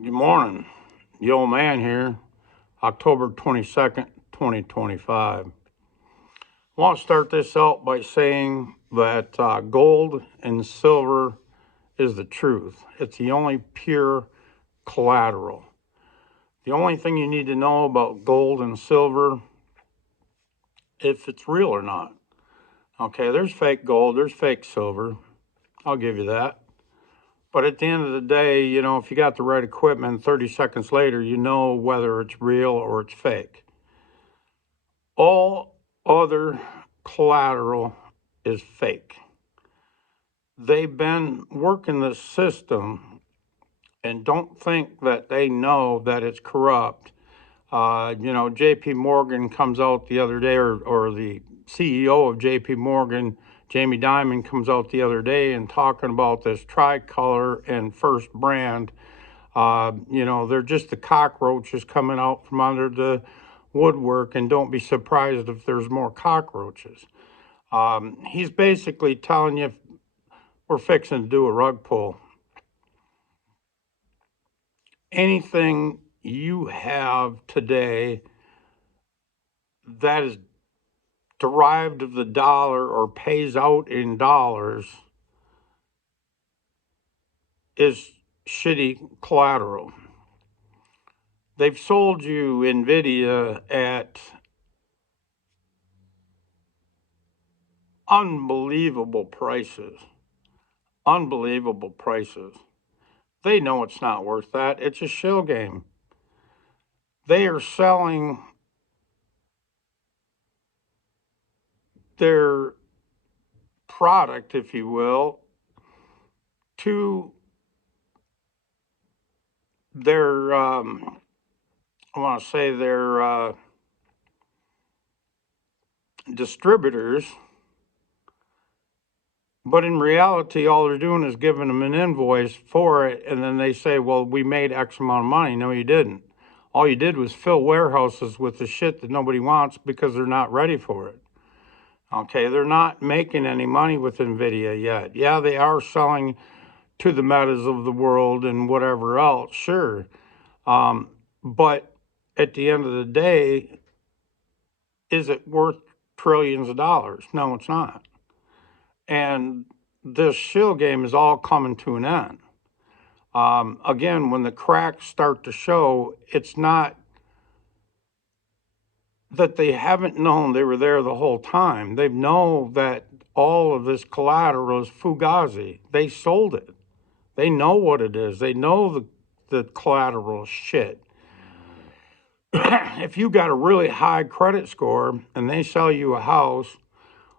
Good morning. The old man here, October 22nd, 2025. I want to start this out by saying that gold and silver is the truth. It's the only pure collateral. The only thing you need to know about gold and silver, if it's real or not. Okay, there's fake gold, there's fake silver. I'll give you that. But at the end of the day, if you got the right equipment, 30 seconds later, you know whether it's real or it's fake. All other collateral is fake. They've been working the system and don't think that they know that it's corrupt. JP Morgan comes out the other day, or the CEO of JP Morgan, Jamie Dimon, comes out the other day and talking about this tricolor and First Brand. They're just the cockroaches coming out from under the woodwork, and don't be surprised if there's more cockroaches. He's basically telling you we're fixing to do a rug pull. Anything you have today that is derived of the dollar or pays out in dollars is shitty collateral. They've sold you NVIDIA at unbelievable prices. Unbelievable prices. They know it's not worth that. It's a shill game. They are selling their product, if you will, to their, their distributors. But in reality, all they're doing is giving them an invoice for it, and then they say, well, we made X amount of money. No, you didn't. All you did was fill warehouses with the shit that nobody wants because they're not ready for it. Okay, they're not making any money with NVIDIA yet. Yeah, they are selling to the Metas of the world and whatever else, sure. But at the end of the day, is it worth trillions of dollars? No, it's not. And this shill game is all coming to an end. Again, when the cracks start to show, it's not that they haven't known they were there the whole time. They know that all of this collateral is fugazi. They sold it. They know what it is. They know the collateral shit. If you got a really high credit score and they sell you a house,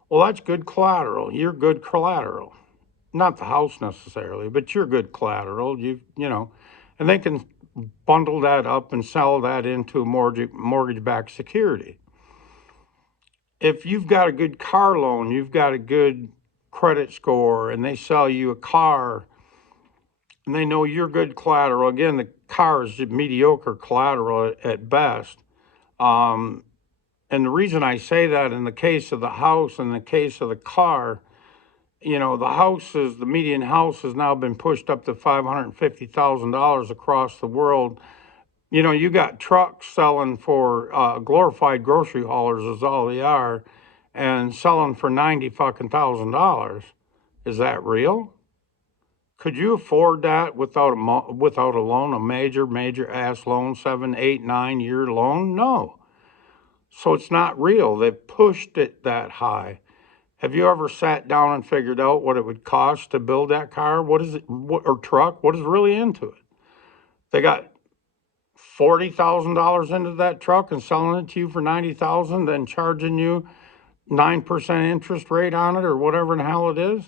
well, that's good collateral. You're good collateral. Not the house necessarily, but you're good collateral. And they can bundle that up and sell that into a mortgage-backed security. If you've got a good car loan, you've got a good credit score, and they sell you a car, and they know you're good collateral. Again, the car is mediocre collateral at best. And the reason I say that in the case of the house and the case of the car, the median house has now been pushed up to $550,000 across the world. You got trucks selling for glorified grocery haulers is all they are, and selling for $90,000. Is that real? Could you afford that without a loan, a major ass loan, 7, 8, 9 year loan? No. So it's not real. They've pushed it that high. Have you ever sat down and figured out what it would cost to build that car? Or truck? What is really into it? They got $40,000 into that truck and selling it to you for $90,000, then charging you 9% interest rate on it or whatever in the hell it is.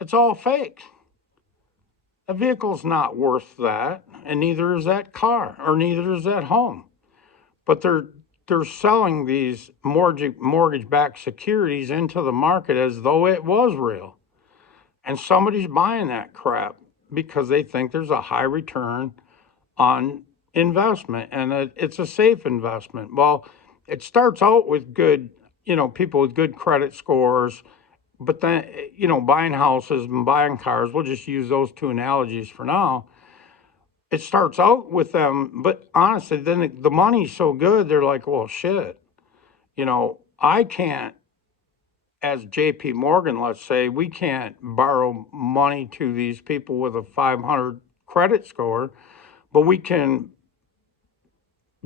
It's all fake. A vehicle's not worth that, and neither is that car, or neither is that home. But they're selling these mortgage-backed securities into the market as though it was real. And somebody's buying that crap because they think there's a high return on investment and it's a safe investment. Well, it starts out with good, people with good credit scores, but then, buying houses and buying cars, we'll just use those two analogies for now. it starts out with them, but honestly, then the money's so good, they're like, well, shit, I can't, as JP Morgan, let's say, we can't borrow money to these people with a 500 credit score, but we can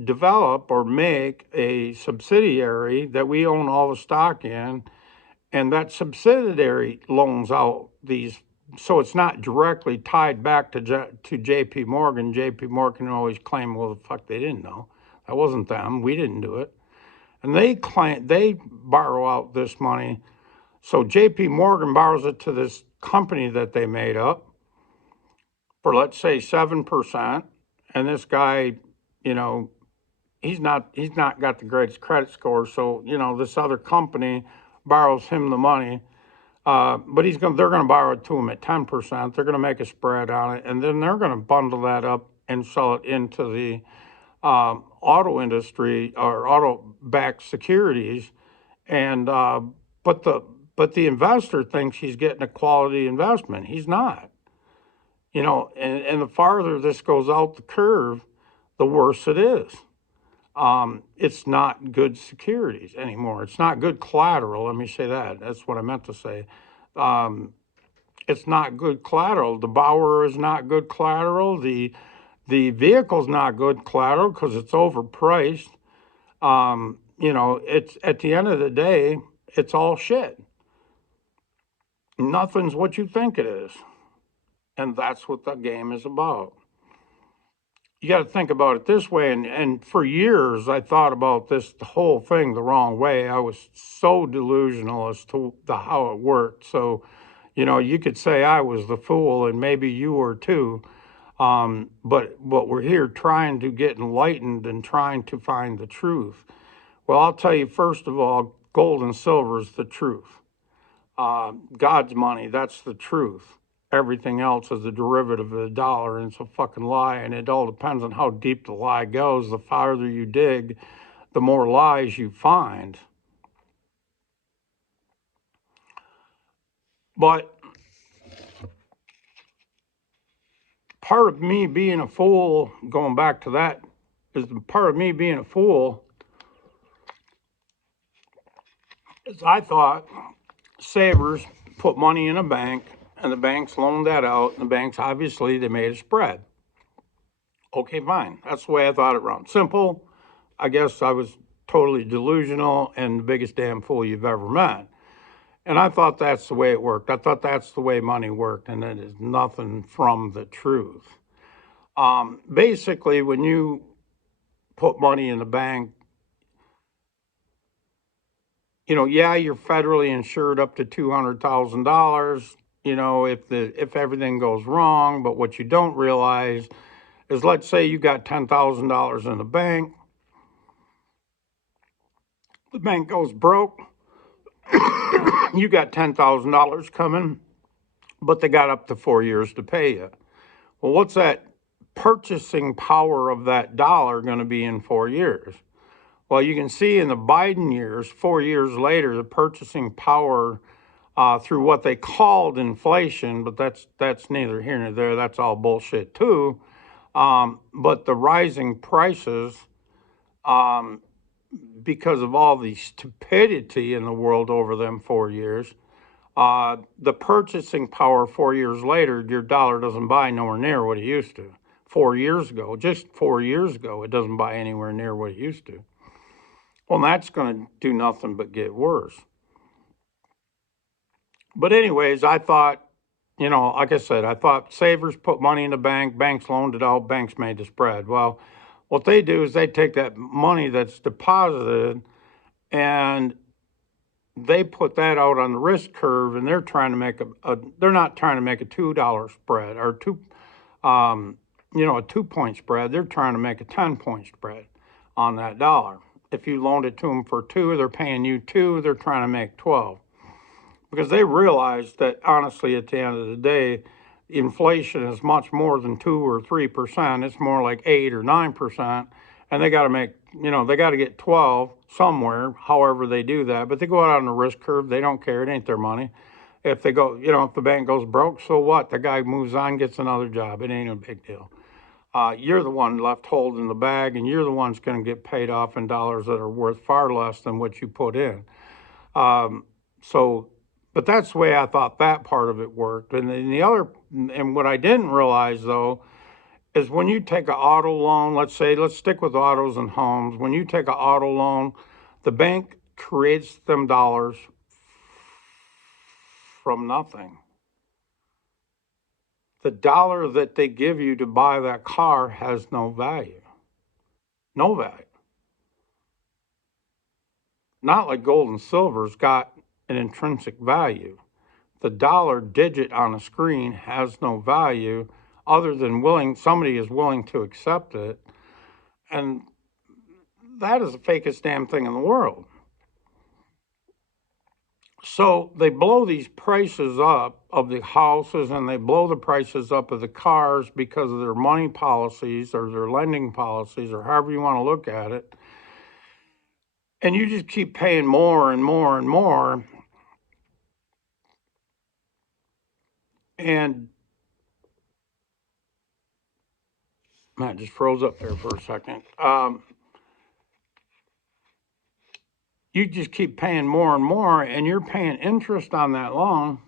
develop or make a subsidiary that we own all the stock in, and that subsidiary loans out these. So it's not directly tied back to J.P. Morgan. J.P. Morgan always claim, well, the fuck, they didn't know. That wasn't them. We didn't do it. And they borrow out this money. So J.P. Morgan borrows it to this company that they made up for, let's say, 7%. And this guy, you know, he's not got the greatest credit score. So, this other company borrows him the money. But they're going to borrow it to him at 10%. They're going to make a spread on it, and then they're going to bundle that up and sell it into the auto industry or auto-backed securities. And but the investor thinks he's getting a quality investment. He's not. And the farther this goes out the curve, the worse it is. It's not good securities anymore. It's not good collateral. Let me say that. That's what I meant to say. It's not good collateral. The borrower is not good collateral. The vehicle's not good collateral because it's overpriced. It's at the end of the day, it's all shit. Nothing's what you think it is. And that's what the game is about. You got to think about it this way. And for years, I thought about this the whole thing the wrong way. I was so delusional as to how it worked. So, you could say I was the fool, and maybe you were too. But we're here trying to get enlightened and trying to find the truth. Well, I'll tell you, first of all, gold and silver is the truth. God's money, that's the truth. Everything else is a derivative of the dollar, and it's a fucking lie, and it all depends on how deep the lie goes. The farther you dig, the more lies you find. But part of me being a fool, going back to that, is part of me being a fool is I thought savers put money in a bank, and the banks loaned that out, and the banks, obviously, they made a spread. Okay, fine. That's the way I thought it run. Simple. I guess I was totally delusional and the biggest damn fool you've ever met. And I thought that's the way it worked. I thought that's the way money worked, and it is nothing from the truth. Basically, when you put money in the bank, you're federally insured up to $200,000. If everything goes wrong, but what you don't realize is, let's say you got $10,000 in the bank. The bank goes broke. You got $10,000 coming, but they got up to 4 years to pay you. Well, what's that purchasing power of that dollar going to be in 4 years? Well, you can see in the Biden years, 4 years later, the purchasing power through what they called inflation, but that's neither here nor there. That's all bullshit too. But the rising prices, because of all the stupidity in the world over them 4 years, the purchasing power 4 years later, your dollar doesn't buy nowhere near what it used to. 4 years ago, just 4 years ago, it doesn't buy anywhere near what it used to. Well, that's going to do nothing but get worse. But anyways, I thought, like I said, I thought savers put money in the bank, banks loaned it out, banks made the spread. Well, what they do is they take that money that's deposited and they put that out on the risk curve, and they're trying to make they're not trying to make a $2 spread or a 2-point spread. They're trying to make a 10-point spread on that dollar. If you loaned it to them for 2, they're paying you 2, they're trying to make 12. Because they realize that, honestly, at the end of the day, inflation is much more than 2 or 3%. It's more like 8 or 9%. And they got to they got to get 12 somewhere, however they do that. But they go out on the risk curve. They don't care. It ain't their money. If if the bank goes broke, so what? The guy moves on, gets another job. It ain't a big deal. you're the one left holding the bag, and you're the one's going to get paid off in dollars that are worth far less than what you put in. Um, so, but that's the way I thought that part of it worked. And then the other, and what I didn't realize though, is when you take an auto loan, let's stick with autos and homes. When you take an auto loan, the bank creates them dollars from nothing. The dollar that they give you to buy that car has no value. No value. Not like gold and silver's got an intrinsic value. The dollar digit on a screen has no value other than somebody is willing to accept it. And that is the fakest damn thing in the world. So they blow these prices up of the houses and they blow the prices up of the cars because of their money policies or their lending policies or however you want to look at it. And you just keep paying more and more and more. And Matt just froze up there for a second. You just keep paying more and more, and you're paying interest on that loan.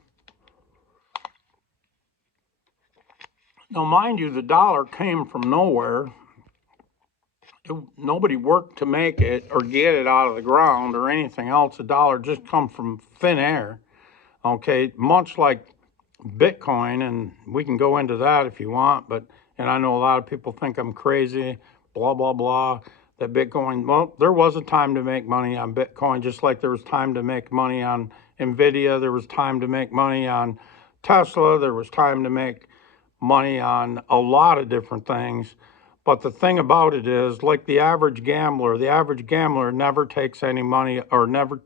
Now, mind you, the dollar came from nowhere. Nobody worked to make it or get it out of the ground or anything else. The dollar just come from thin air. Okay, much like Bitcoin, and we can go into that if you want, and I know a lot of people think I'm crazy, blah, blah, blah, that Bitcoin, well, there was a time to make money on Bitcoin, just like there was time to make money on NVIDIA, there was time to make money on Tesla, there was time to make money on a lot of different things. But the thing about it is, like the average gambler never takes any money or never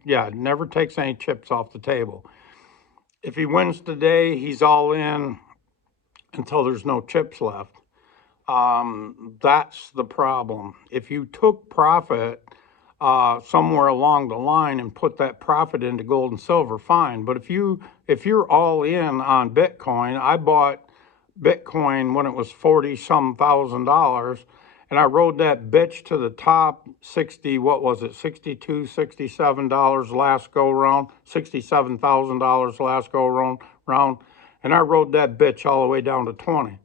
takes any chips off the table. If he wins today, he's all in until there's no chips left. That's the problem. If you took profit somewhere along the line and put that profit into gold and silver, fine. But if you're all in on Bitcoin, I bought Bitcoin when it was 40 some $1,000, and I rode that bitch to the top. 60, what was it, 62, $67 last go round, $67,000 last go round, and I rode that bitch all the way down to 20.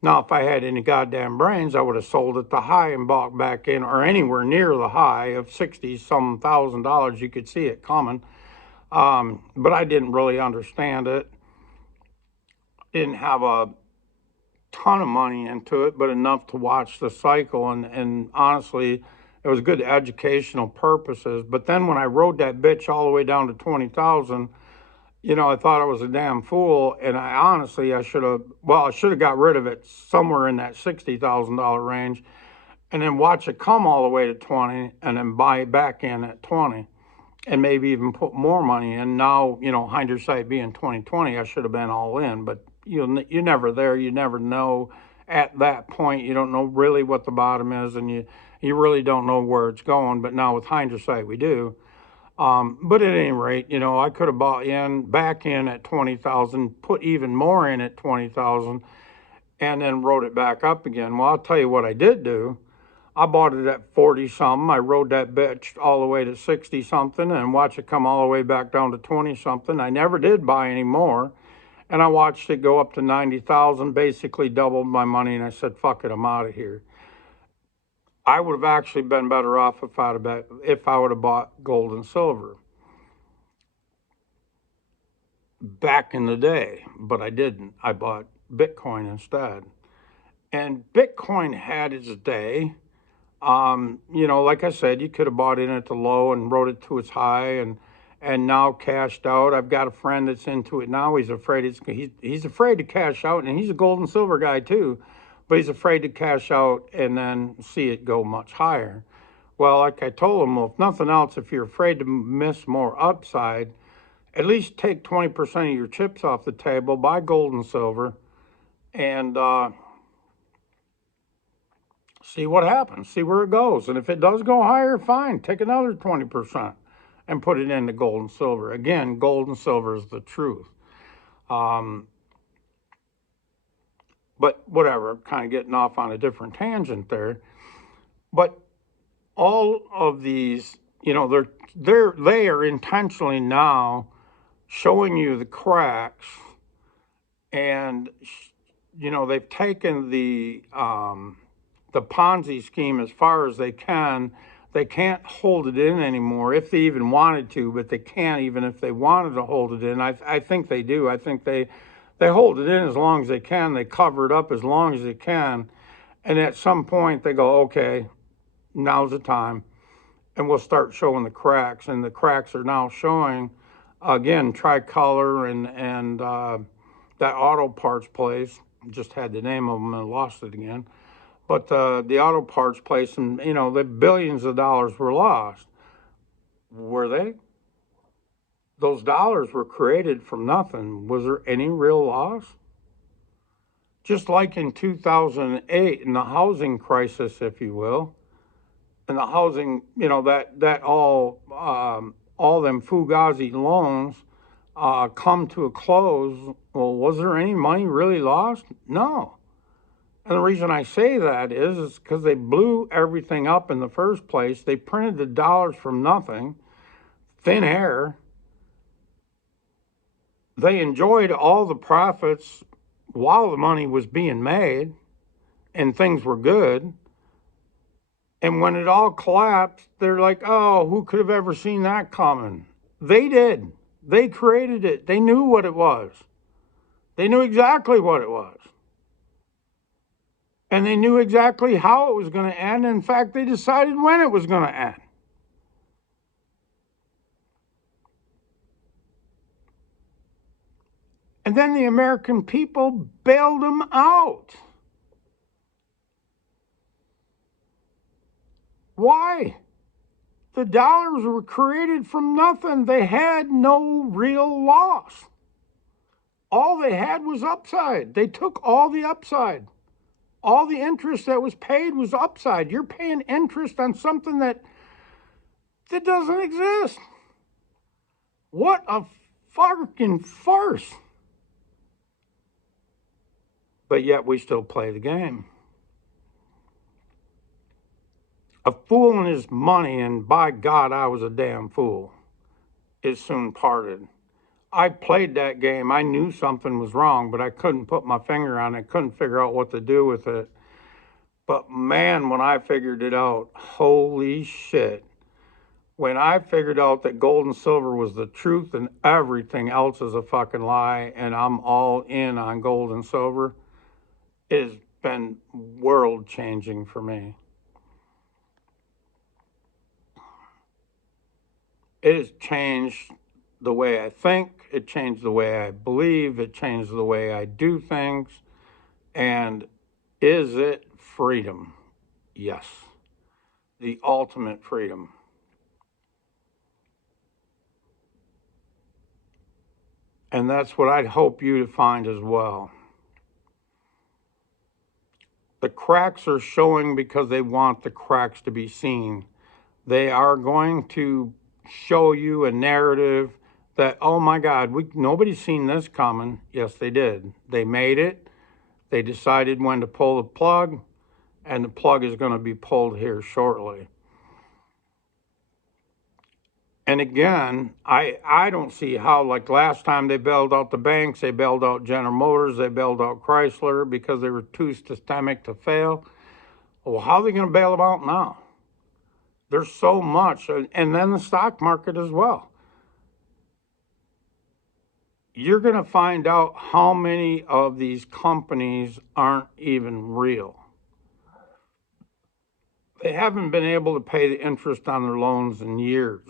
Now, if I had any goddamn brains, I would have sold at the high and bought back in, or anywhere near the high of 60 some $1,000. You could see it coming, but I didn't really understand it. Didn't have a ton of money into it, but enough to watch the cycle. And honestly, it was good educational purposes. But then when I rode that bitch all the way down to 20,000, I thought I was a damn fool. And I should have got rid of it somewhere in that $60,000 range and then watch it come all the way to 20 and then buy it back in at 20 and maybe even put more money in. Now, hindsight being 2020, I should have been all in, but you're never there. You never know at that point. You don't know really what the bottom is, and you really don't know where it's going. But now with hindsight, we do. But at any rate, I could have bought back in at 20,000, put even more in at 20,000, and then wrote it back up again. Well, I'll tell you what I did do. I bought it at 40 something. I rode that bitch all the way to 60 something and watched it come all the way back down to 20 something. I never did buy any more. And I watched it go up to 90,000, basically doubled my money. And I said, fuck it, I'm out of here. I would have actually been better off if I would have bought gold and silver back in the day, but I didn't. I bought Bitcoin instead. And Bitcoin had its day. Like I said, you could have bought in at the low and rode it to its high and now cashed out. I've got a friend that's into it now. He's afraid he's afraid to cash out, and he's a gold and silver guy too, but he's afraid to cash out and then see it go much higher. Well, like I told him, well, if nothing else, if you're afraid to miss more upside, at least take 20% of your chips off the table, buy gold and silver, and see what happens, see where it goes. And if it does go higher, fine, take another 20% and put it into gold and silver. Again, gold and silver is the truth. But whatever, kind of getting off on a different tangent there. But all of these, they are intentionally now showing you the cracks, and they've taken the Ponzi scheme as far as they can. They can't hold it in anymore if they even wanted to, but they can't even if they wanted to hold it in. I think they do. I think they hold it in as long as they can. They cover it up as long as they can. And at some point they go, okay, now's the time. And we'll start showing the cracks. And the cracks are now showing, again, Tricolor and that auto parts place. Just had the name of them and lost it again. But the auto parts place, and the billions of dollars were lost. Were they? Those dollars were created from nothing. Was there any real loss? Just like in 2008 in the housing crisis, if you will, and the housing, that all them Fugazi loans come to a close. Well, was there any money really lost? No. And the reason I say that is because they blew everything up in the first place. They printed the dollars from nothing, thin air. They enjoyed all the profits while the money was being made and things were good. And when it all collapsed, they're like, oh, who could have ever seen that coming? They did. They created it. They knew what it was. They knew exactly what it was. And they knew exactly how it was going to end. In fact, they decided when it was going to end. And then the American people bailed them out. Why? The dollars were created from nothing. They had no real loss. All they had was upside. They took all the upside. All the interest that was paid was upside. You're paying interest on something that doesn't exist. What a fucking farce. But yet we still play the game. A fool and his money, and by God, I was a damn fool, is soon parted. I played that game. I knew something was wrong, but I couldn't put my finger on it, couldn't figure out what to do with it. But man, when I figured it out, holy shit. When I figured out that gold and silver was the truth and everything else is a fucking lie, and I'm all in on gold and silver, it has been world changing for me. It has changed the way I think, it changed the way I believe, it changed the way I do things. And is it freedom? Yes. The ultimate freedom. And that's what I'd hope you to find as well. The cracks are showing because they want the cracks to be seen. They are going to show you a narrative that, oh my God, nobody's seen this coming. Yes, they did. They made it. They decided when to pull the plug, and the plug is going to be pulled here shortly. And again, I don't see how, like last time they bailed out the banks, they bailed out General Motors, they bailed out Chrysler because they were too systemic to fail. Well, how are they going to bail them out now? There's so much. And then the stock market as well. You're going to find out how many of these companies aren't even real. They haven't been able to pay the interest on their loans in years.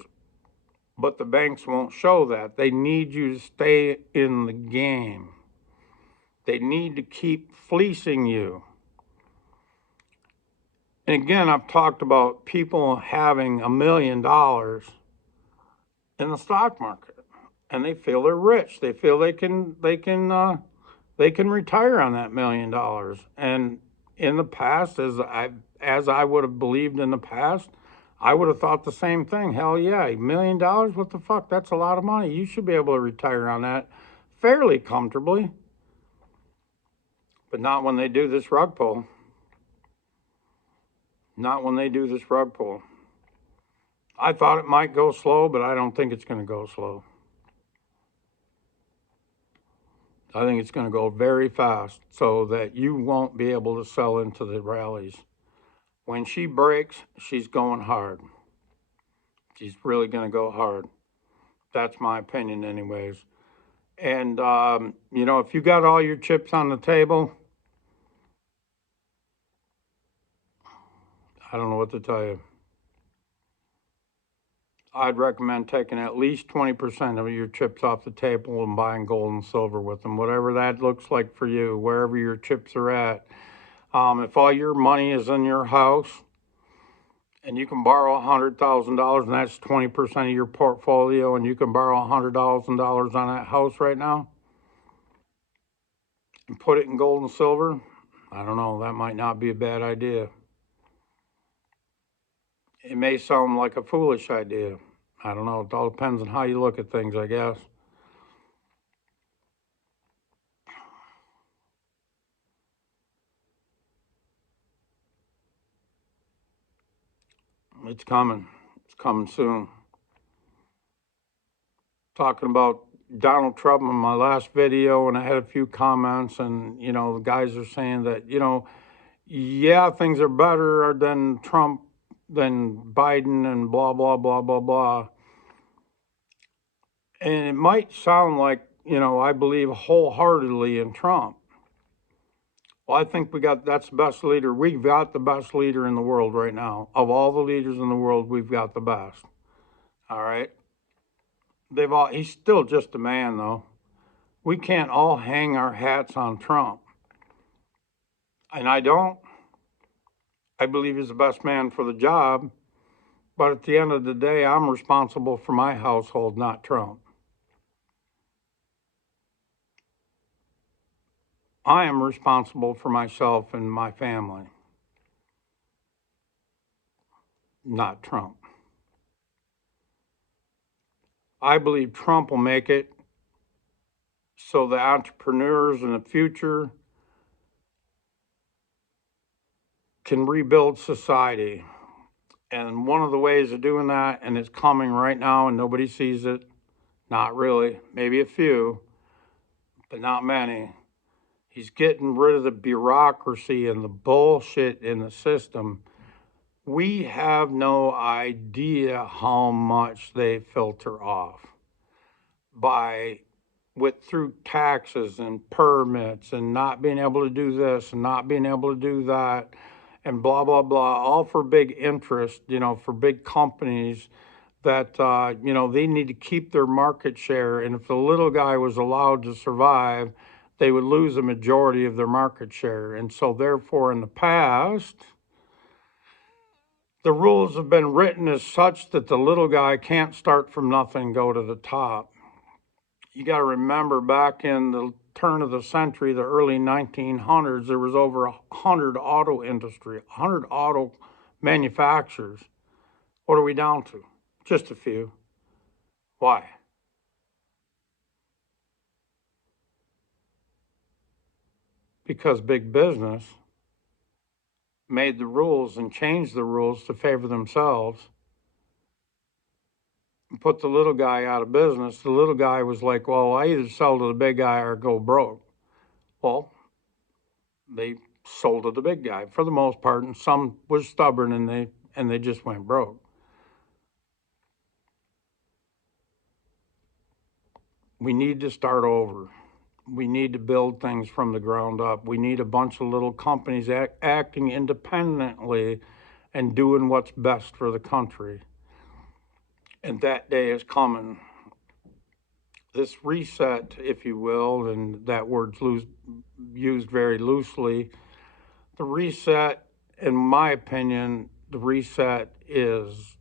But the banks won't show that. They need you to stay in the game. They need to keep fleecing you. And again, I've talked about people having $1 million in the stock market, and they feel they're rich. They feel they can retire on that $1 million. And in the past, as I would have believed in the past, I would have thought the same thing. Hell yeah, $1 million? What the fuck? That's a lot of money. You should be able to retire on that fairly comfortably. But not when they do this rug pull. Not when they do this rug pull. I thought it might go slow, but I don't think it's going to go slow. I think it's going to go very fast so that you won't be able to sell into the rallies. When she breaks, she's going hard. She's really going to go hard. That's my opinion, anyways. And, if you got all your chips on the table, I don't know what to tell you. I'd recommend taking at least 20% of your chips off the table and buying gold and silver with them, whatever that looks like for you, wherever your chips are at. If all your money is in your house and you can borrow $100,000 and that's 20% of your portfolio and you can borrow $100,000 on that house right now and put it in gold and silver, I don't know, that might not be a bad idea. It may sound like a foolish idea. I don't know. It all depends on how you look at things, I guess. It's coming. It's coming soon. Talking about Donald Trump in my last video, and I had a few comments, and the guys are saying that yeah, things are better than Trump, than Biden, and blah blah blah blah blah. And it might sound like I believe wholeheartedly in Trump. Well, I think that's the best leader. We've got the best leader in the world right now. Of all the leaders in the world, we've got the best. All right. He's still just a man, though. We can't all hang our hats on Trump. And I don't. I believe he's the best man for the job. But at the end of the day, I'm responsible for my household, not Trump. I am responsible for myself and my family, not Trump. I believe Trump will make it so the entrepreneurs in the future can rebuild society. And one of the ways of doing that, and it's coming right now and nobody sees it, not really, maybe a few, but not many. He's getting rid of the bureaucracy and the bullshit in the system. We have no idea how much they filter off through taxes and permits and not being able to do this and not being able to do that and blah blah blah, all for big interest, for big companies that they need to keep their market share. And if the little guy was allowed to survive, they would lose a majority of their market share. And so therefore in the past, the rules have been written as such that the little guy can't start from nothing and go to the top. You got to remember, back in the turn of the century, the early 1900s, there was over 100 auto manufacturers. What are we down to? Just a few. Why? Because big business made the rules and changed the rules to favor themselves and put the little guy out of business. The little guy was like, well, I either sell to the big guy or go broke. Well, they sold to the big guy for the most part, and some was stubborn and they just went broke. We need to start over. We need to build things from the ground up. We need a bunch of little companies acting independently and doing what's best for the country. And that day is coming. This reset, if you will, and that word's used very loosely, the reset, in my opinion, the reset is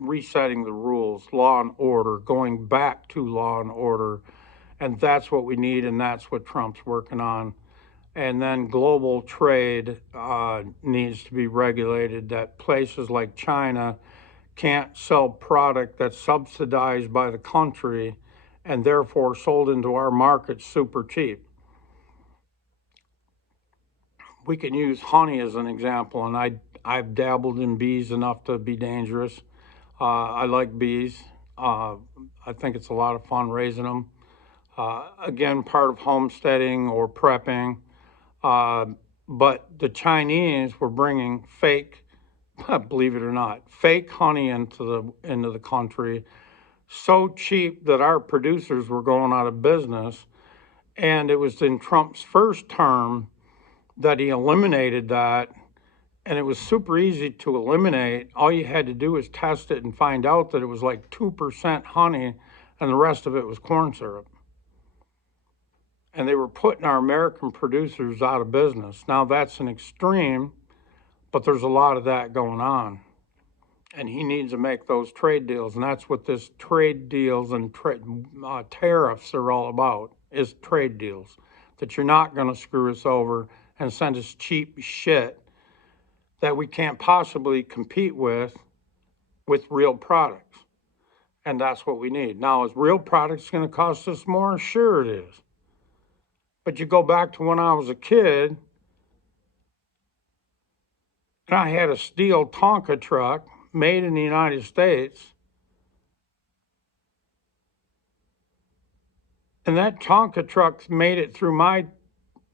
resetting the rules, law and order, going back to law and order. And that's what we need, and that's what Trump's working on. And then global trade needs to be regulated, that places like China can't sell product that's subsidized by the country and therefore sold into our market super cheap. we can use honey as an example, and I've dabbled in bees enough to be dangerous. I like bees. Uh, I think it's a lot of fun raising them. Again, part of homesteading or prepping. Uh, but the Chinese were bringing fake, believe it or not, fake honey into the country, so cheap that our producers were going out of business. And it was in Trump's first term that he eliminated that. And it was super easy to eliminate. All you had to do was test it and find out that it was like 2% honey and the rest of it was corn syrup. And they were putting our American producers out of business. Now that's an extreme, but there's a lot of that going on. And he needs to make those trade deals. And that's what this trade deals and tariffs are all about, is trade deals. That you're not going to screw us over and send us cheap shit that we can't possibly compete with real products. And that's what we need. Now, is real products going to cost us more? Sure it is. But you go back to when I was a kid, and I had a steel Tonka truck made in the United States. And that Tonka truck made it through my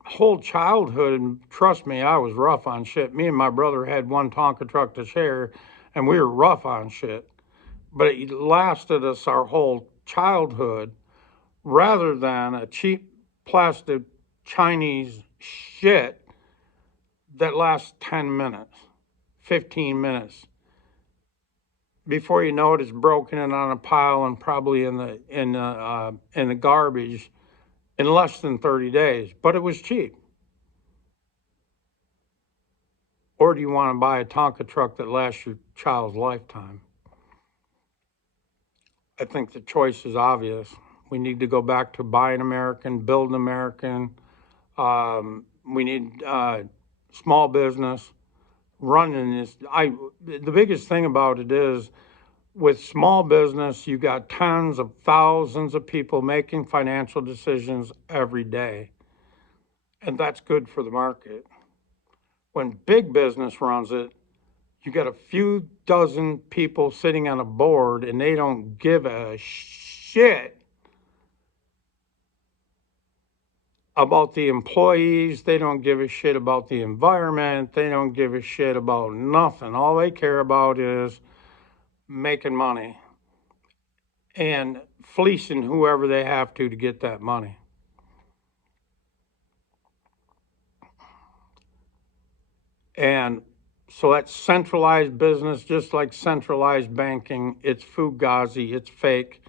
whole childhood. And trust me, I was rough on shit. Me and my brother had one Tonka truck to share, and we were rough on shit. But it lasted us our whole childhood rather than a cheap plastic Chinese shit that lasts 10 minutes, 15 minutes. Before you know it, it's broken and on a pile and probably in the garbage in less than 30 days. But it was cheap. Or do you want to buy a Tonka truck that lasts your child's lifetime? I think the choice is obvious. We need to go back to buying American, building American. We need small business running this. The biggest thing about it is, with small business, you got tens of thousands of people making financial decisions every day. And that's good for the market. When big business runs it, you got a few dozen people sitting on a board and they don't give a shit about the employees. They don't give a shit about the environment. They don't give a shit about nothing. All they care about is making money and fleecing whoever they have to get that money. And so that's centralized business, just like centralized banking. It's fugazi, it's fake.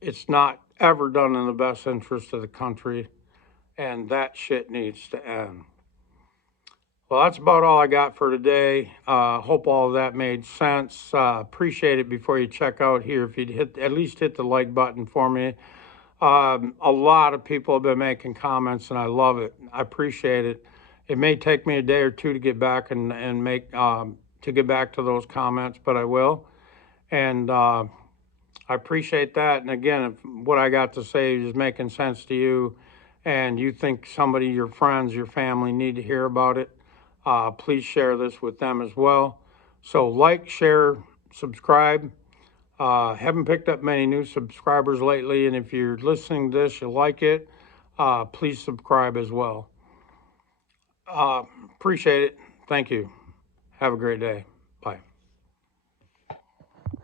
It's not ever done in the best interest of the country. And that shit needs to end. Well, that's about all I got for today. Hope all of that made sense. Appreciate it before you check out here. If you'd at least hit the like button for me. A lot of people have been making comments, and I love it. I appreciate it. It may take me a day or two to get back and make to get back to those comments, but I will. And I appreciate that. And again, if what I got to say is making sense to you, and you think somebody, your friends, your family need to hear about it, please share this with them as well. So like, share, subscribe. Haven't picked up many new subscribers lately, and if you're listening to this, you like it, please subscribe as well. Appreciate it. Thank you. Have a great day.